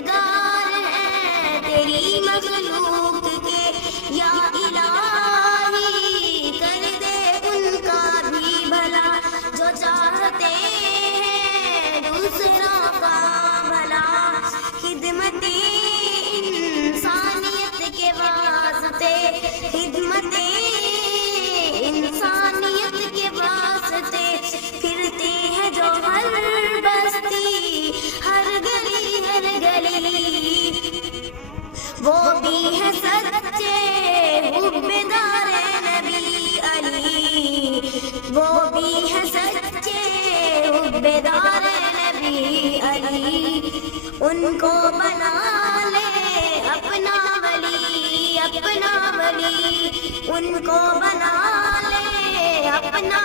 مددگار ہیں تیری مخلوق کے یا الہی، کر دے ان کا بھی بھلا جو چاہتے ہیں دوسروں کا بھلا، خدمت انسانیت کے واسطے، خدمت انسانیت کے واسطے پھرتے ہیں جو ہر بستی ہر گلی ہر گلی، وہ بھی ہے سچے حبدار نبی علی، وہ بھی ہے سچے حبدار نبی علی، ان کو بنا لے اپنا ولی، اپنا ولی، ان کو بنا لے اپنا